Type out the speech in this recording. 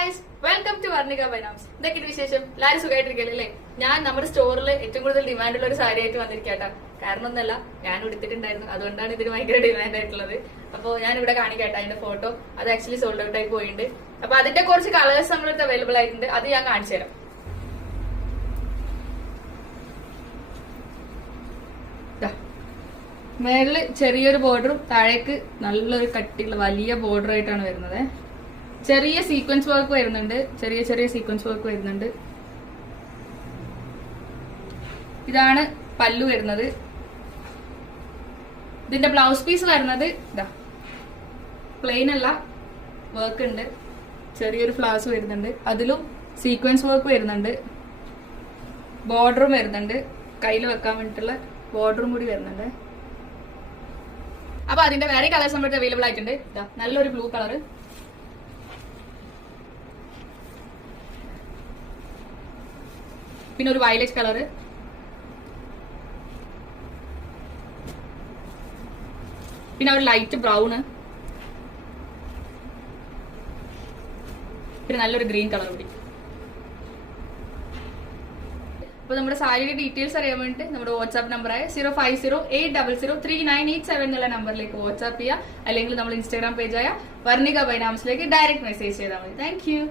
Guys, welcome to Varnika ബൈനാംസ്. ഇതൊക്കെ വിശേഷം, എല്ലാവരും സുഖമായിട്ടിരിക്കല്ലേ? ഞാൻ നമ്മുടെ സ്റ്റോറിൽ ഏറ്റവും കൂടുതൽ ഡിമാൻഡുള്ള ഒരു സാരി ആയിട്ട് വന്നിരിക്കട്ടാ. കാരണം ഒന്നല്ല, ഞാൻ എടുത്തിട്ടുണ്ടായിരുന്നു, അതുകൊണ്ടാണ് ഇതിന് ഭയങ്കര ഡിമാൻഡ് ആയിട്ടുള്ളത്. അപ്പോൾ ഞാൻ ഇവിടെ കാണിക്കട്ടെ അതിന്റെ ഫോട്ടോ. അത് ആക്ച്വലി സോൾഡ് ഔട്ട് ആയി പോയിട്ടുണ്ട്. അപ്പൊ അതിന്റെ കുറച്ച് കളേഴ്സ് നമ്മളടുത്ത് അവൈലബിൾ ആയിട്ടുണ്ട്. അത് ഞാൻ കാണിച്ചു തരാം. മേളില് ചെറിയൊരു ബോർഡറും താഴേക്ക് നല്ലൊരു കട്ടിയുള്ള വലിയ ബോർഡർ ആയിട്ടാണ് വരുന്നത്. ചെറിയ സീക്വൻസ് വർക്ക് വരുന്നുണ്ട്, ചെറിയ ചെറിയ സീക്വൻസ് വർക്ക് വരുന്നുണ്ട്. ഇതാണ് പല്ലു വരുന്നത്. ഇതിന്റെ ബ്ലൗസ് പീസ് വരുന്നത് ഇതാ, പ്ലെയിൻ അല്ല, വർക്ക് ഉണ്ട്. ചെറിയൊരു ഫ്ലവേഴ്സ് വരുന്നുണ്ട്, അതിലും സീക്വൻസ് വർക്ക് വരുന്നുണ്ട്. ബോർഡറും വരുന്നുണ്ട്, കയ്യിൽ വെക്കാൻ വേണ്ടിയിട്ടുള്ള ബോർഡറും കൂടി വരുന്നുണ്ട്. അപ്പൊ അതിന്റെ വേറെ കളേഴ്സ് നമ്മുടെ അവൈലബിൾ ആയിട്ടുണ്ട്. നല്ലൊരു ബ്ലൂ കളർ, പിന്നെ ഒരു വയലറ്റ് കളറ്, പിന്നെ ഒരു ലൈറ്റ് ബ്രൗണ്, പിന്നെ നല്ലൊരു ഗ്രീൻ കളർ കൂടി. അപ്പൊ നമ്മുടെ സാരിയുടെ ഡീറ്റെയിൽസ് അറിയാൻ വേണ്ടി നമ്മുടെ വാട്സ്ആപ്പ് നമ്പറായ 05080039887 എന്നുള്ള നമ്പറിലേക്ക് വാട്സ്ആപ്പ് ചെയ്യുക. അല്ലെങ്കിൽ നമ്മൾ ഇൻസ്റ്റാഗ്രാം പേജായ വർണിക ബൈനാംസിലേക്ക് ഡയറക്റ്റ് മെസ്സേജ് ചെയ്താൽ മതി. Thank you.